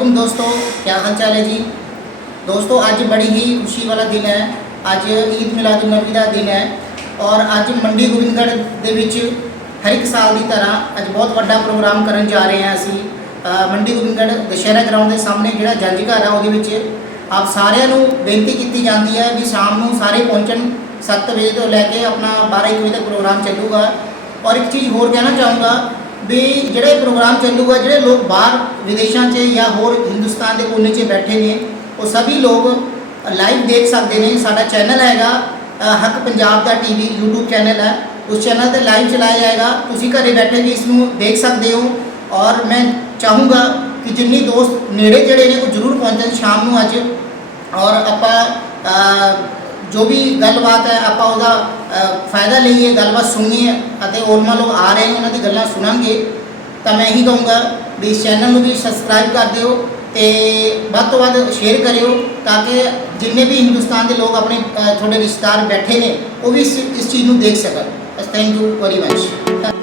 ਅਸਲਾਮ ਦੋਸਤੋ ਕੀ ਹਾਲ ਚਾਲ ਹੈ ਜੀ ਦੋਸਤੋ ਅੱਜ ਬੜੀ ਹੀ ਖੁਸ਼ੀ ਵਾਲਾ ਦਿਨ ਹੈ ਅੱਜ ਈਦ ਮਿਲਾਦ ਨਬੀ ਦਾ ਦਿਨ ਹੈ ਔਰ ਅੱਜ ਮੰਡੀ ਗੋਬਿੰਦਗੜ ਦੇ ਵਿੱਚ ਹਰ ਇੱਕ ਸਾਲ ਦੀ ਤਰ੍ਹਾਂ ਅੱਜ ਬਹੁਤ ਵੱਡਾ ਪ੍ਰੋਗਰਾਮ ਕਰਨ ਜਾ ਰਹੇ ਹਾਂ ਅਸੀਂ ਮੰਡੀ ਗੋਬਿੰਦਗੜ ਦਸ਼ਹਿਰਾ ਗਰਾਊਂਡ ਦੇ ਸਾਹਮਣੇ ਜਿਹੜਾ ਜੰਜ ਘਰ ਹੈ ਉਹਦੇ ਵਿੱਚ ਆਪ ਸਾਰਿਆਂ ਨੂੰ ਬੇਨਤੀ ਕੀਤੀ ਜਾਂਦੀ ਹੈ ਵੀ ਸ਼ਾਮ ਨੂੰ ਸਾਰੇ ਪਹੁੰਚਣ 7 ਵਜੇ ਤੋਂ ਲੈ ਕੇ ਆਪਣਾ 12 ਵਜੇ ਤੱਕ ਪ੍ਰੋਗਰਾਮ ਚੱਲੂਗਾ ਔਰ ਇੱਕ ਚੀਜ਼ ਹੋਰ ਕਹਿਣਾ ਚਾਹੂੰਗਾ ਵੀ ਜਿਹੜੇ ਪ੍ਰੋਗਰਾਮ ਚੱਲੂਗਾ ਜਿਹੜੇ ਲੋਕ ਬਾਹਰ ਵਿਦੇਸ਼ਾਂ 'ਚ ਜਾਂ ਹੋਰ ਹਿੰਦੁਸਤਾਨ ਦੇ ਕੋਨੇ 'ਚ ਬੈਠੇ ਨੇ, ਉਹ ਸਭੀ ਲੋਕ ਲਾਈਵ ਦੇਖ ਸਕਦੇ ਨੇ। ਸਾਡਾ ਚੈਨਲ ਹੈਗਾ ਹੱਕ ਪੰਜਾਬ ਦਾ ਟੀਵੀ YouTube ਚੈਨਲ ਹੈ। ਉਸ ਚੈਨਲ ਤੇ ਲਾਈਵ ਚਲਾਇਆ ਜਾਏਗਾ। ਤੁਸੀਂ ਘਰੇ ਬੈਠੇ ਵੀ ਇਸ ਨੂੰ ਦੇਖ ਸਕਦੇ ਹੋ। ਔਰ ਮੈਂ ਚਾਹੂੰਗਾ ਕਿ ਜਿੰਨੀ ਦੋਸਤ ਨੇੜੇ ਜਿਹੜੇ ਨੇ, ਉਹ ਜ਼ਰੂਰ ਪਹੁੰਚਣ ਸ਼ਾਮ ਨੂੰ ਅੱਜ। ਔਰ ਆਪਾਂ ਜੋ ਵੀ ਗੱਲਬਾਤ ਹੈ, ਆਪਾਂ ਉਹਦਾ ਫਾਇਦਾ ਲਈਏ, ਗੱਲਬਾਤ ਸੁਣੀਏ ਅਤੇ ਉਲਮਾ ਲੋਕ ਆ ਰਹੇ ਨੇ, ਉਹਨਾਂ ਦੀ ਗੱਲਾਂ ਸੁਣਾਂਗੇ, ਤਾਂ ਮੈਂ ਇਹੀ ਕਹੂੰਗਾ ਵੀ ਇਸ ਚੈਨਲ ਨੂੰ ਵੀ ਸਬਸਕ੍ਰਾਈਬ ਕਰ ਦਿਓ ਤੇ ਵੱਧ ਤੋਂ ਵੱਧ ਸ਼ੇਅਰ ਕਰਿਓ ਤਾਂ ਕਿ ਜਿੰਨੇ ਵੀ ਹਿੰਦੁਸਤਾਨ ਦੇ ਲੋਕ ਆਪਣੇ ਤੁਹਾਡੇ ਰਿਸ਼ਤੇਦਾਰ ਬੈਠੇ ਨੇ, ਉਹ ਵੀ ਇਸ ਇਸ ਚੀਜ਼ ਨੂੰ ਦੇਖ ਸਕਣ। Thank you very much